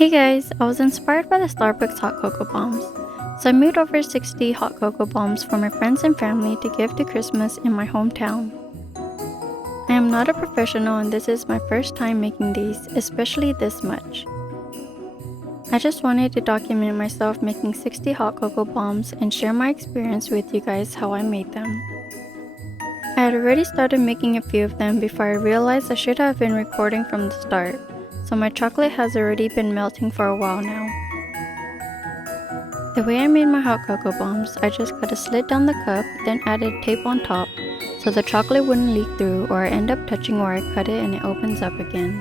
Hey guys, I was inspired by the Starbucks hot cocoa bombs. So I made over 60 hot cocoa bombs for my friends and family to give to Christmas in my hometown. I am not a professional and this is my first time making these, especially this much. I just wanted to document myself making 60 hot cocoa bombs and share my experience with you guys how I made them. I had already started making a few of them before I realized I should have been recording from the start, so my chocolate has already been melting for a while now. The way I made my hot cocoa bombs, I just cut a slit down the cup, then added tape on top so the chocolate wouldn't leak through or I end up touching where I cut it and it opens up again.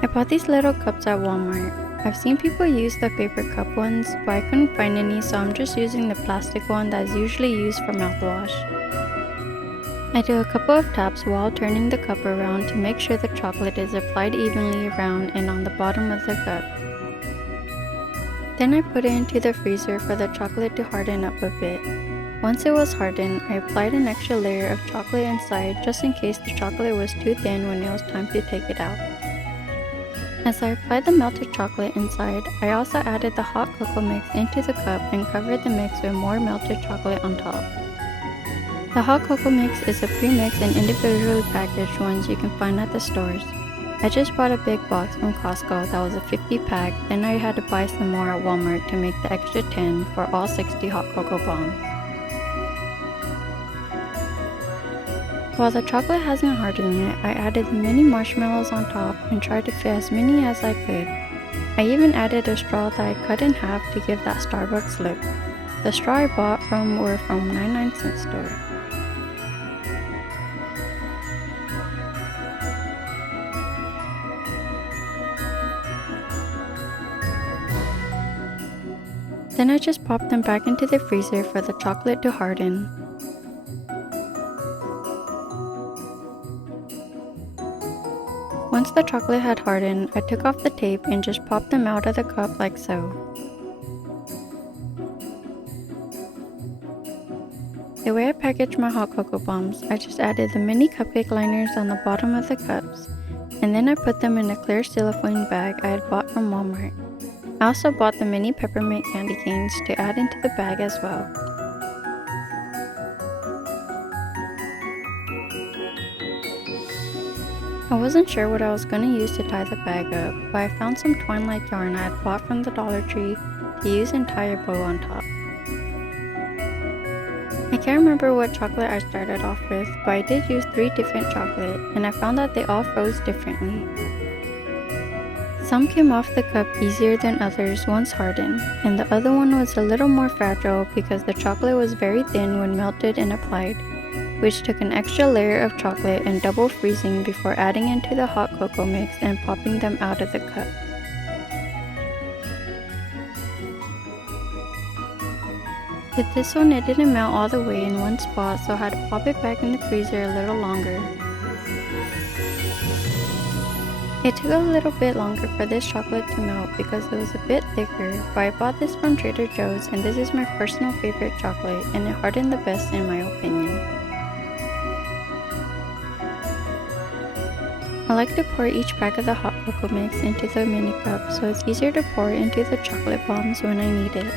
I bought these little cups at Walmart. I've seen people use the paper cup ones, but I couldn't find any, so I'm just using the plastic one that is usually used for mouthwash. I do a couple of taps while turning the cup around to make sure the chocolate is applied evenly around and on the bottom of the cup. Then I put it into the freezer for the chocolate to harden up a bit. Once it was hardened, I applied an extra layer of chocolate inside just in case the chocolate was too thin when it was time to take it out. As I applied the melted chocolate inside, I also added the hot cocoa mix into the cup and covered the mix with more melted chocolate on top. The hot cocoa mix is a pre-mixed and individually packaged ones you can find at the stores. I just bought a big box from Costco that was a 50 pack, then I had to buy some more at Walmart to make the extra 10 for all 60 hot cocoa bombs. While the chocolate hasn't hardened yet, I added the mini marshmallows on top and tried to fit as many as I could. I even added a straw that I cut in half to give that Starbucks look. The straw I bought were from 99-cent store. Then I just popped them back into the freezer for the chocolate to harden. Once the chocolate had hardened, I took off the tape and just popped them out of the cup like so. The way I packaged my hot cocoa bombs, I just added the mini cupcake liners on the bottom of the cups, and then I put them in a clear cellophane bag I had bought from Walmart. I also bought the mini peppermint candy canes to add into the bag as well. I wasn't sure what I was going to use to tie the bag up, but I found some twine-like yarn I had bought from the Dollar Tree to use and tie a bow on top. I can't remember what chocolate I started off with, but I did use 3 different chocolate, and I found that they all froze differently. Some came off the cup easier than others once hardened, and the other one was a little more fragile because the chocolate was very thin when melted and applied, which took an extra layer of chocolate and double freezing before adding into the hot cocoa mix and popping them out of the cup. With this one, it didn't melt all the way in one spot, so I had to pop it back in the freezer a little longer. It took a little bit longer for this chocolate to melt because it was a bit thicker, but I bought this from Trader Joe's and this is my personal favorite chocolate and it hardened the best in my opinion. I like to pour each pack of the hot cocoa mix into the mini cup so it's easier to pour into the chocolate bombs when I need it.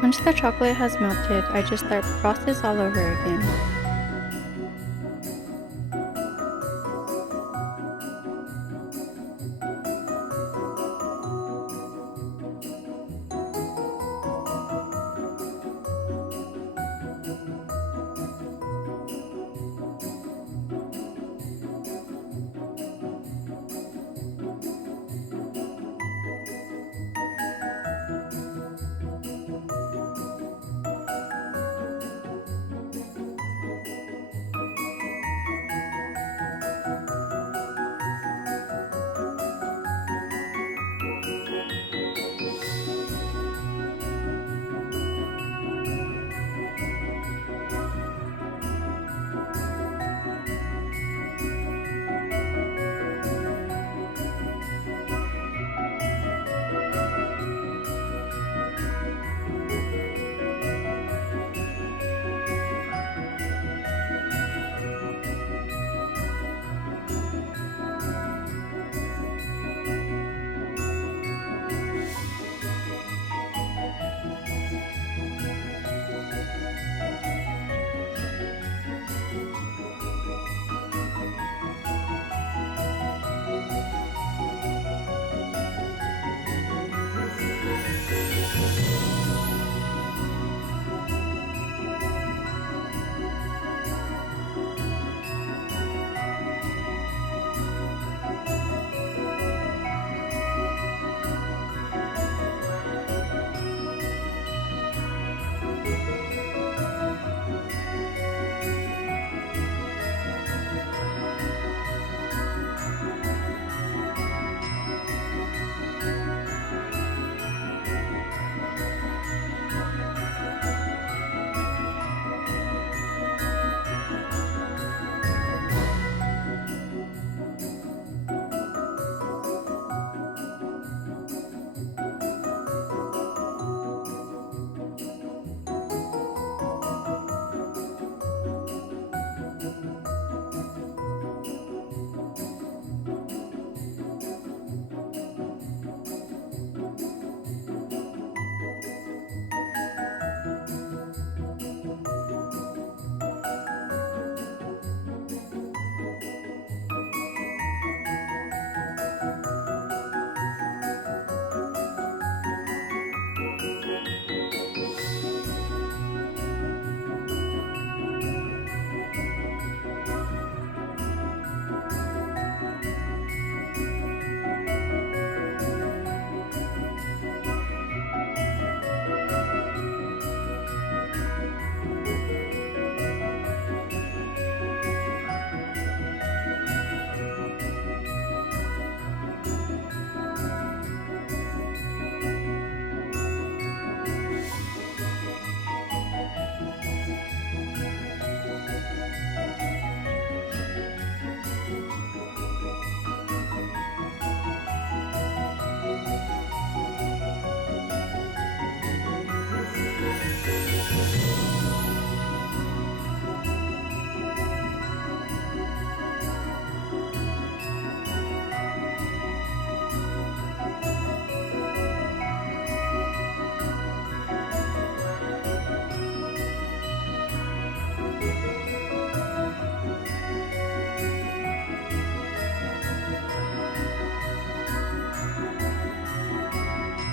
Once the chocolate has melted, I just start the process all over again.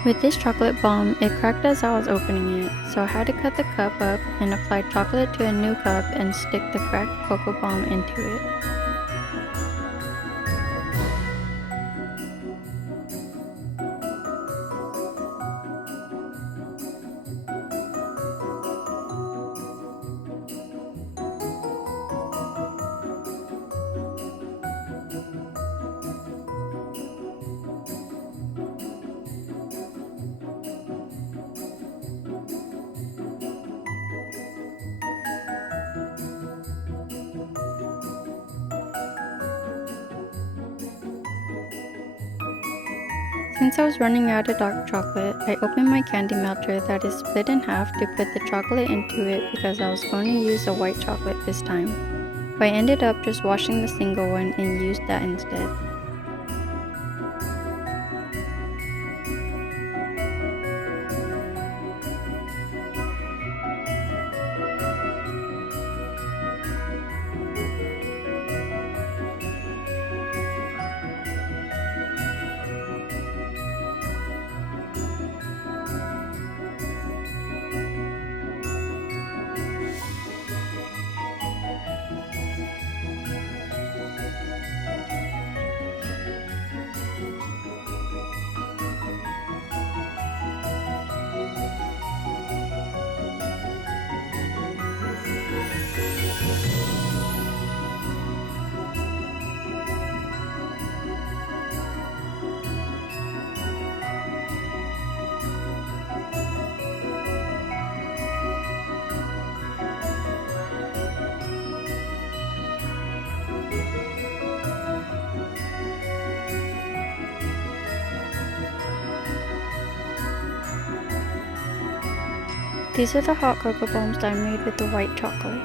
With this chocolate bomb, it cracked as I was opening it, so I had to cut the cup up and apply chocolate to a new cup and stick the cracked cocoa bomb into it. Since I was running out of dark chocolate, I opened my candy melter that is split in half to put the chocolate into it because I was going to use a white chocolate this time. But I ended up just washing the single one and used that instead. These are the hot cocoa bombs that I made with the white chocolate.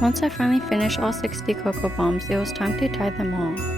Once I finally finished all 60 cocoa bombs, it was time to tie them all.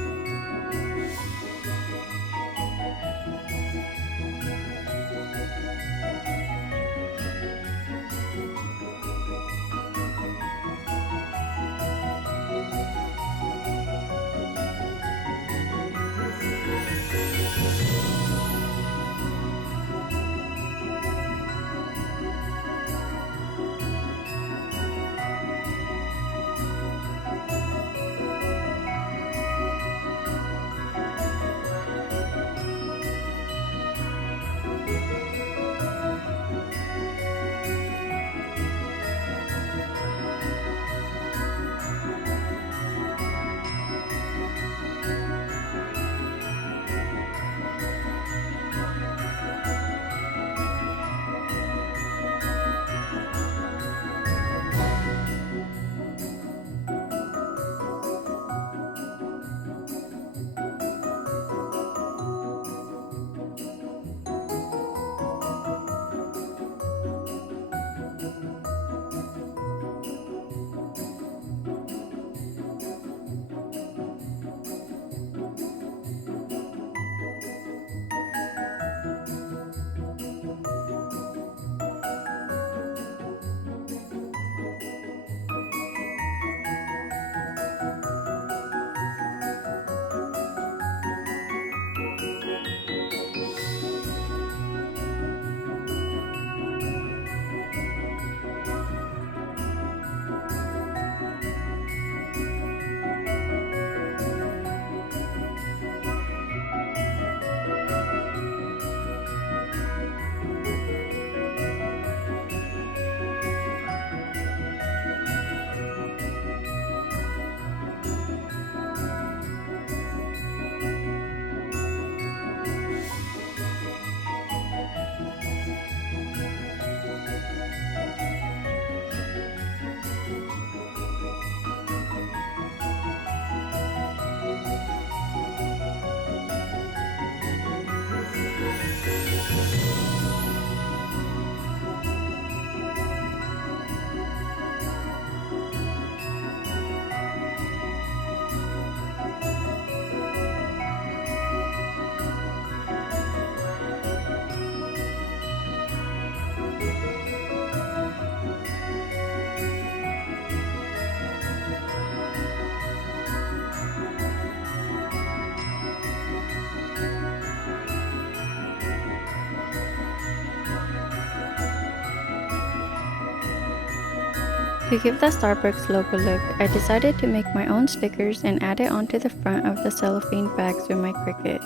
To give the Starbucks logo look, I decided to make my own stickers and add it onto the front of the cellophane bags with my Cricut.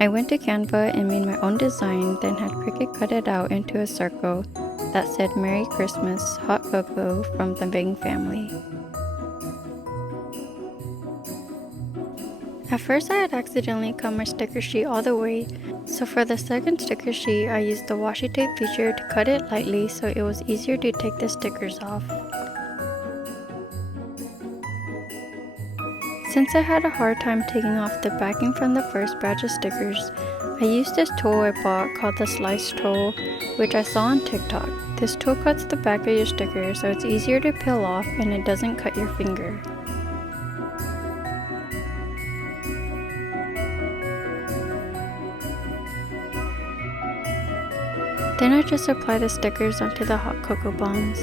I went to Canva and made my own design, then had Cricut cut it out into a circle that said Merry Christmas, Hot Cocoa from the Bing family. At first I had accidentally cut my sticker sheet all the way, so for the second sticker sheet I used the washi tape feature to cut it lightly so it was easier to take the stickers off. Since I had a hard time taking off the backing from the first batch of stickers, I used this tool I bought called the Slice tool, which I saw on TikTok. This tool cuts the back of your sticker so it's easier to peel off and it doesn't cut your finger. Then I just apply the stickers onto the hot cocoa bombs.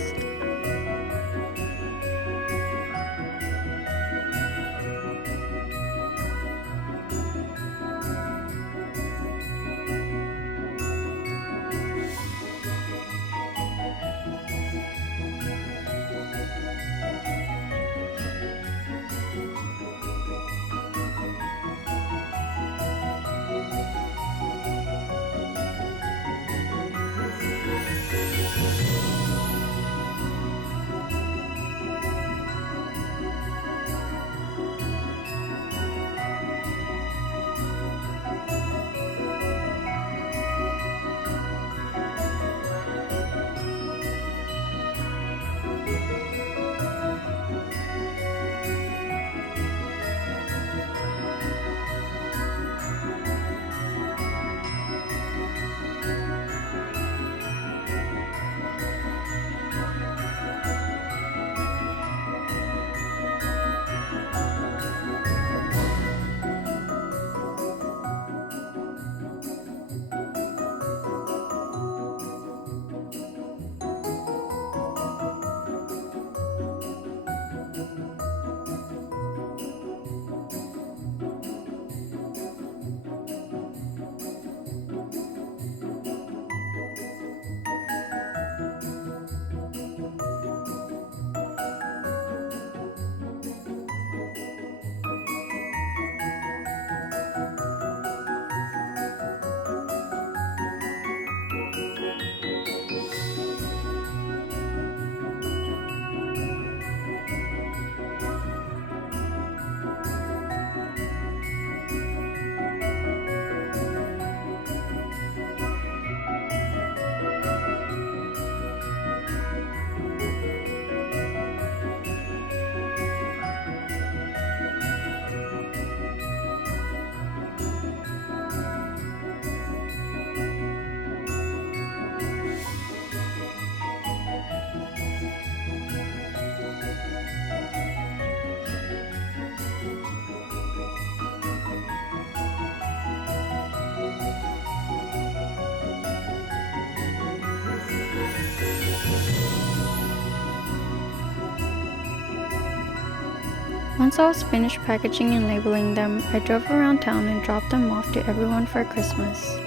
Once I was finished packaging and labeling them, I drove around town and dropped them off to everyone for Christmas.